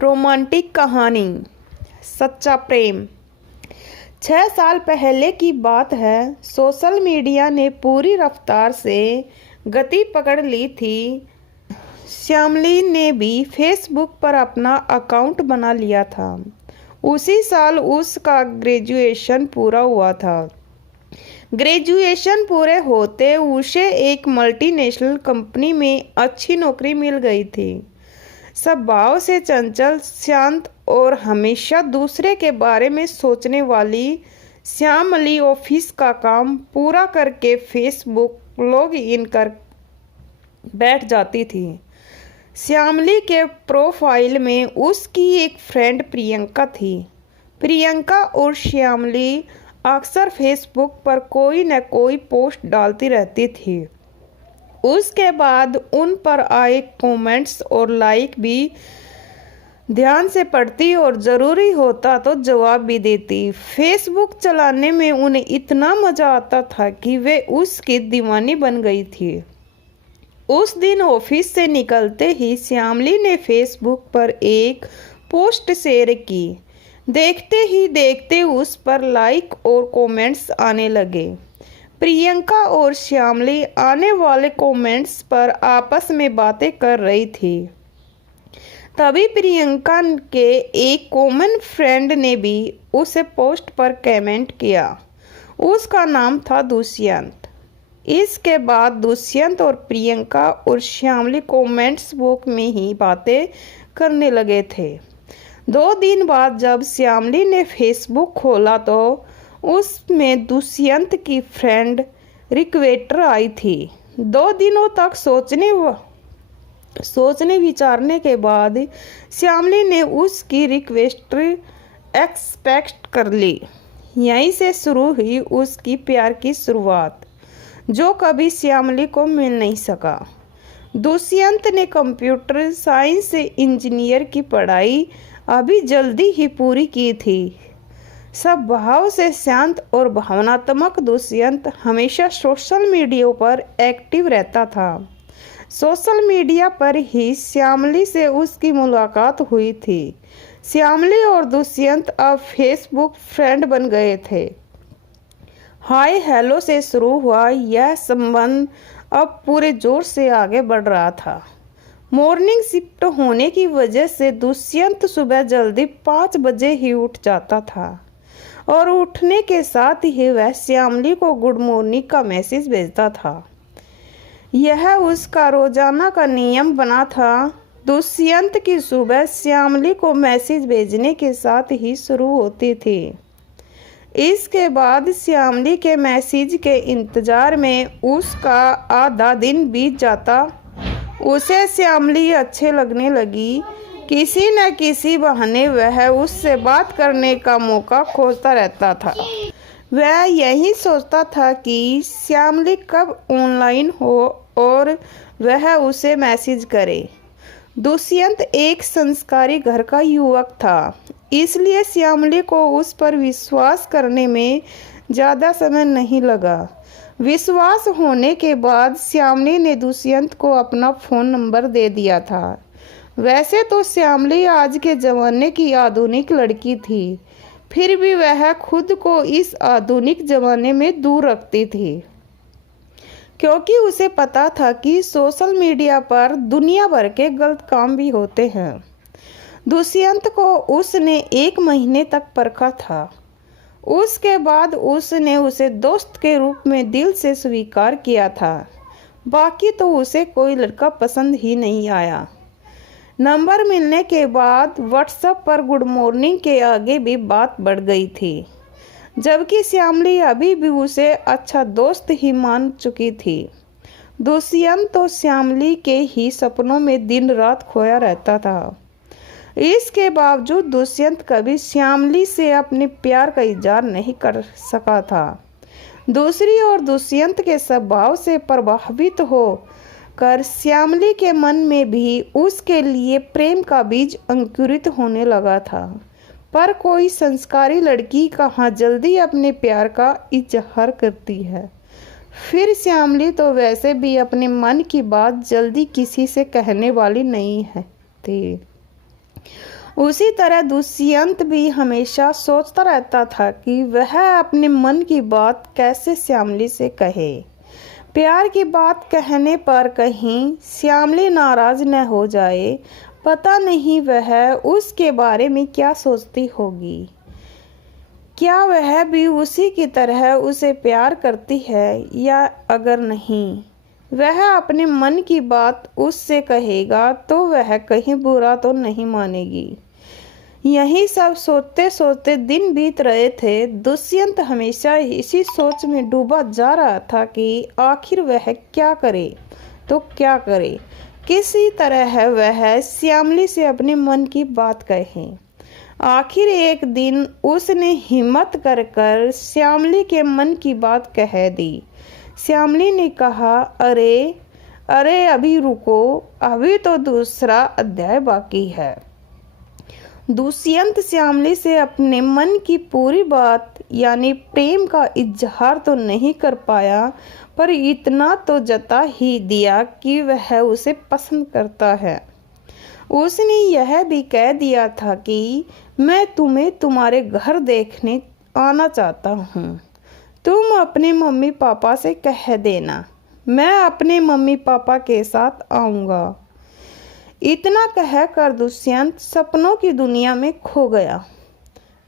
Romantic कहानी सच्चा प्रेम। 6 साल पहले की बात है। सोशल मीडिया ने पूरी रफ्तार से गति पकड़ ली थी। श्यामली ने भी फेसबुक पर अपना अकाउंट बना लिया था। उसी साल उसका ग्रेजुएशन पूरा हुआ था। ग्रेजुएशन पूरे होते उसे एक मल्टीनेशनल कंपनी में अच्छी नौकरी मिल गई थी। स्वभाव से चंचल, शांत और हमेशा दूसरे के बारे में सोचने वाली श्यामली ऑफिस का काम पूरा करके फेसबुक लॉग इन कर बैठ जाती थी। श्यामली के प्रोफाइल में उसकी एक फ्रेंड प्रियंका थी। प्रियंका और श्यामली अक्सर फेसबुक पर कोई न कोई पोस्ट डालती रहती थी। उसके बाद उन पर आए कमेंट्स और लाइक भी ध्यान से पढ़ती और ज़रूरी होता तो जवाब भी देती। फेसबुक चलाने में उन्हें इतना मज़ा आता था कि वे उसकी दीवानी बन गई थी। उस दिन ऑफिस से निकलते ही श्यामली ने फेसबुक पर एक पोस्ट शेयर की। देखते ही देखते उस पर लाइक और कमेंट्स आने लगे। प्रियंका और श्यामली आने वाले कमेंट्स पर आपस में बातें कर रही थी। तभी प्रियंका के एक कॉमन फ्रेंड ने भी उसे पोस्ट पर कमेंट किया। उसका नाम था दुष्यंत। इसके बाद दुष्यंत और प्रियंका और श्यामली कमेंट्स बॉक्स में ही बातें करने लगे थे। 2 दिन बाद जब श्यामली ने फेसबुक खोला तो उसमें दुष्यंत की फ्रेंड रिक्वेस्ट आई थी। 2 दिनों तक सोचने विचारने के बाद श्यामली ने उसकी रिक्वेस्ट एक्सेप्ट कर ली। यहीं से शुरू हुई उसकी प्यार की शुरुआत, जो कभी श्यामली को मिल नहीं सका। दुष्यंत ने कंप्यूटर साइंस से इंजीनियर की पढ़ाई अभी जल्दी ही पूरी की थी। स्वभाव से शांत और भावनात्मक दुष्यंत हमेशा सोशल मीडिया पर एक्टिव रहता था। सोशल मीडिया पर ही श्यामली से उसकी मुलाकात हुई थी। श्यामली और दुष्यंत अब फेसबुक फ्रेंड बन गए थे। हाय हेलो से शुरू हुआ यह संबंध अब पूरे जोर से आगे बढ़ रहा था। मॉर्निंग शिफ्ट होने की वजह से दुष्यंत सुबह जल्दी 5 बजे ही उठ जाता था और उठने के साथ ही वह श्यामली को गुड मॉर्निंग का मैसेज भेजता था। यह उसका रोजाना का नियम बना था। दुष्यंत की सुबह श्यामली को मैसेज भेजने के साथ ही शुरू होती थी। इसके बाद श्यामली के मैसेज के इंतजार में उसका आधा दिन बीत जाता। उसे श्यामली अच्छे लगने लगी। किसी न किसी बहाने वह उससे बात करने का मौका खोजता रहता था। वह यही सोचता था कि श्यामली कब ऑनलाइन हो और वह उसे मैसेज करे। दुष्यंत एक संस्कारी घर का युवक था, इसलिए श्यामली को उस पर विश्वास करने में ज़्यादा समय नहीं लगा। विश्वास होने के बाद श्यामली ने दुष्यंत को अपना फ़ोन नंबर दे दिया था। वैसे तो श्यामली आज के ज़माने की आधुनिक लड़की थी, फिर भी वह खुद को इस आधुनिक ज़माने में दूर रखती थी, क्योंकि उसे पता था कि सोशल मीडिया पर दुनिया भर के गलत काम भी होते हैं। दुष्यंत को उसने 1 महीने तक परखा था। उसके बाद उसने उसे दोस्त के रूप में दिल से स्वीकार किया था। बाकी तो उसे कोई लड़का पसंद ही नहीं आया। नंबर मिलने के बाद व्हाट्सएप पर गुड मॉर्निंग के आगे भी बात बढ़ गई थी, जबकि श्यामली अभी भी उसे अच्छा दोस्त ही मान चुकी थी। दुष्यंत तो श्यामली के ही सपनों में दिन रात खोया रहता था। इसके बावजूद दुष्यंत कभी श्यामली से अपने प्यार का इजहार नहीं कर सका था। दूसरी ओर दुष्यंत के स्वभाव से प्रभावित हो कर श्यामली के मन में भी उसके लिए प्रेम का बीज अंकुरित होने लगा था। पर कोई संस्कारी लड़की कहाँ जल्दी अपने प्यार का इजहार करती है। फिर श्यामली तो वैसे भी अपने मन की बात जल्दी किसी से कहने वाली नहीं है थी। उसी तरह दुष्यंत भी हमेशा सोचता रहता था कि वह अपने मन की बात कैसे श्यामली से कहे। प्यार की बात कहने पर कहीं श्यामली नाराज न हो जाए। पता नहीं वह उसके बारे में क्या सोचती होगी। क्या वह भी उसी की तरह उसे प्यार करती है, या अगर नहीं वह अपने मन की बात उससे कहेगा तो वह कहीं बुरा तो नहीं मानेगी। यही सब सोचते सोचते दिन बीत रहे थे। दुष्यंत हमेशा इसी सोच में डूबा जा रहा था कि आखिर वह क्या करे तो क्या करे, किसी तरह वह श्यामली से अपने मन की बात कहे। आखिर एक दिन उसने हिम्मत कर श्यामली के मन की बात कह दी। श्यामली ने कहा, अरे अरे अभी रुको, अभी तो दूसरा अध्याय बाकी है। दुष्यंत श्यामली से अपने मन की पूरी बात यानी प्रेम का इजहार तो नहीं कर पाया, पर इतना तो जता ही दिया कि वह उसे पसंद करता है। उसने यह भी कह दिया था कि मैं तुम्हें तुम्हारे घर देखने आना चाहता हूँ। तुम अपने मम्मी पापा से कह देना, मैं अपने मम्मी पापा के साथ आऊँगा। इतना कहकर दुष्यंत सपनों की दुनिया में खो गया।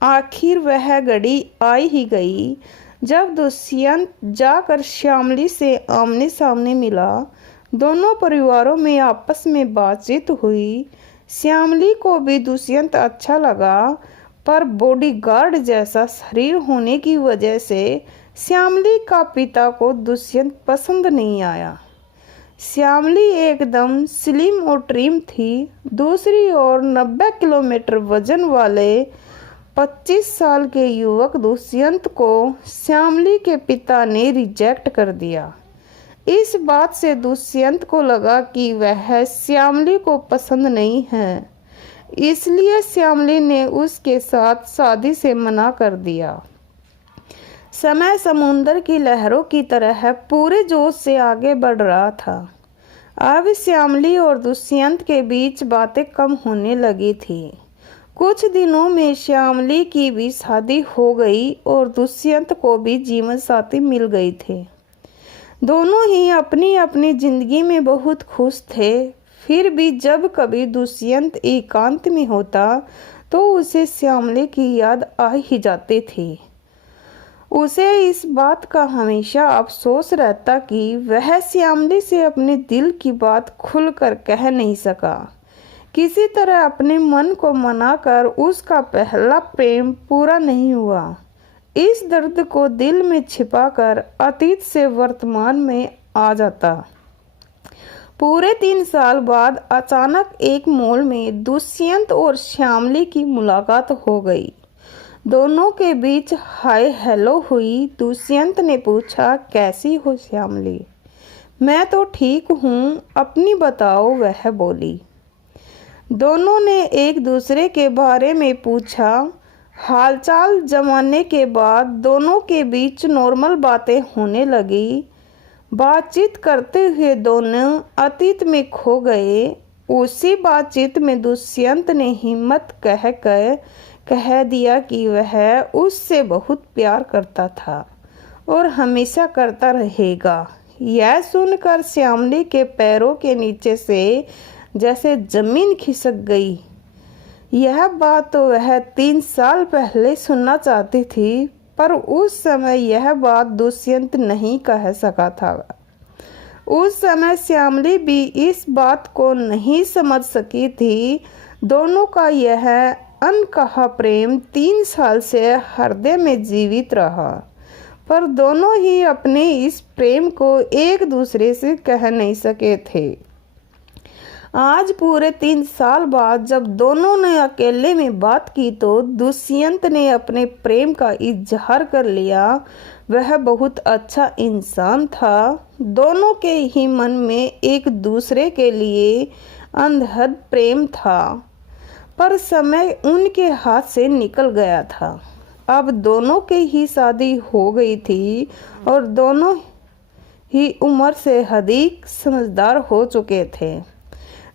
आखिर वह घड़ी आई ही गई जब दुष्यंत जाकर श्यामली से आमने सामने मिला। दोनों परिवारों में आपस में बातचीत हुई। श्यामली को भी दुष्यंत अच्छा लगा, पर बॉडीगार्ड जैसा शरीर होने की वजह से श्यामली का पिता को दुष्यंत पसंद नहीं आया। श्यामली एकदम स्लिम और ट्रिम थी। दूसरी ओर 90 किलोमीटर वजन वाले 25 साल के युवक दुष्यंत को श्यामली के पिता ने रिजेक्ट कर दिया। इस बात से दुष्यंत को लगा कि वह श्यामली को पसंद नहीं है, इसलिए श्यामली ने उसके साथ शादी से मना कर दिया। समय समुंदर की लहरों की तरह पूरे जोश से आगे बढ़ रहा था। अब श्यामली और दुष्यंत के बीच बातें कम होने लगी थी। कुछ दिनों में श्यामली की भी शादी हो गई और दुष्यंत को भी जीवन साथी मिल गई थे। दोनों ही अपनी अपनी जिंदगी में बहुत खुश थे। फिर भी जब कभी दुष्यंत एकांत में होता तो उसे श्यामली की याद आ ही जाती थी। उसे इस बात का हमेशा अफसोस रहता कि वह श्यामली से अपने दिल की बात खुलकर कह नहीं सका। किसी तरह अपने मन को मनाकर उसका पहला प्रेम पूरा नहीं हुआ। इस दर्द को दिल में छिपाकर अतीत से वर्तमान में आ जाता। पूरे 3 साल बाद अचानक एक मॉल में दुष्यंत और श्यामली की मुलाकात हो गई। दोनों के बीच हाय हेलो हुई। दुष्यंत ने पूछा, कैसी हो श्यामली? मैं तो ठीक हूँ, अपनी बताओ, वह बोली। दोनों ने एक दूसरे के बारे में पूछा। हालचाल जमाने के बाद दोनों के बीच नॉर्मल बातें होने लगी। बातचीत करते हुए दोनों अतीत में खो गए। उसी बातचीत में दुष्यंत ने हिम्मत कह दिया कि वह उससे बहुत प्यार करता था और हमेशा करता रहेगा। यह सुनकर श्यामली के पैरों के नीचे से जैसे जमीन खिसक गई। यह बात तो वह 3 साल पहले सुनना चाहती थी, पर उस समय यह बात दुष्यंत नहीं कह सका था। उस समय श्यामली भी इस बात को नहीं समझ सकी थी। दोनों का यह अनकहा प्रेम 3 साल से हृदय में जीवित रहा, पर दोनों ही अपने इस प्रेम को एक दूसरे से कह नहीं सके थे। आज पूरे 3 साल बाद जब दोनों ने अकेले में बात की तो दुष्यंत ने अपने प्रेम का इजहार कर लिया। वह बहुत अच्छा इंसान था। दोनों के ही मन में एक दूसरे के लिए अंधहद प्रेम था, पर समय उनके हाथ से निकल गया था। अब दोनों की ही शादी हो गई थी और दोनों ही उम्र से अधिक समझदार हो चुके थे।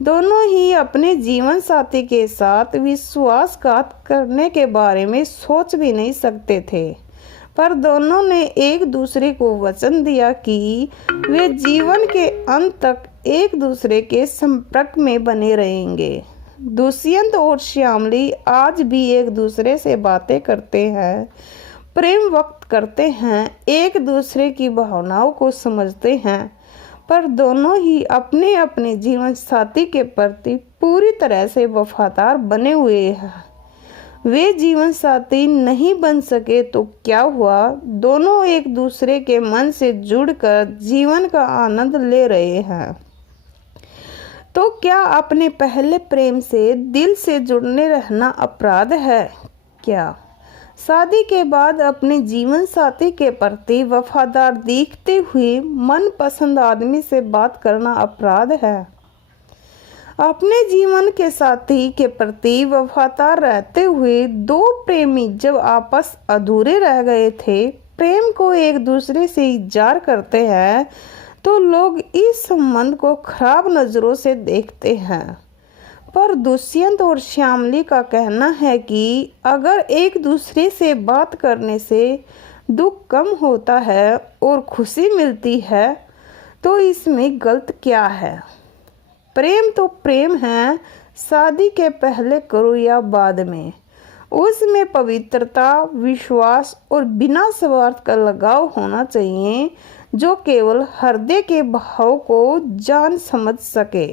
दोनों ही अपने जीवन साथी के साथ विश्वासघात करने के बारे में सोच भी नहीं सकते थे, पर दोनों ने एक दूसरे को वचन दिया कि वे जीवन के अंत तक एक दूसरे के संपर्क में बने रहेंगे। दुष्यंत और श्यामली आज भी एक दूसरे से बातें करते हैं, प्रेम व्यक्त करते हैं, एक दूसरे की भावनाओं को समझते हैं, पर दोनों ही अपने अपने जीवन साथी के प्रति पूरी तरह से वफादार बने हुए हैं। वे जीवन साथी नहीं बन सके तो क्या हुआ, दोनों एक दूसरे के मन से जुड़कर जीवन का आनंद ले रहे हैं। तो क्या अपने पहले प्रेम से दिल से जुड़ने रहना अपराध है? क्या शादी के बाद अपने जीवन साथी के प्रति वफादार दिखते हुए मनपसंद आदमी से बात करना अपराध है? अपने जीवन के साथी के प्रति वफादार रहते हुए दो प्रेमी जब आपस अधूरे रह गए थे, प्रेम को एक दूसरे से इज़हार करते हैं, तो लोग इस संबंध को खराब नज़रों से देखते हैं। पर दुष्यंत और श्यामली का कहना है कि अगर एक दूसरे से बात करने से दुख कम होता है और खुशी मिलती है, तो इसमें गलत क्या है? प्रेम तो प्रेम है, शादी के पहले करो या बाद में, उसमें पवित्रता, विश्वास और बिना स्वार्थ का लगाव होना चाहिए, जो केवल हृदय के भाव को जान समझ सके।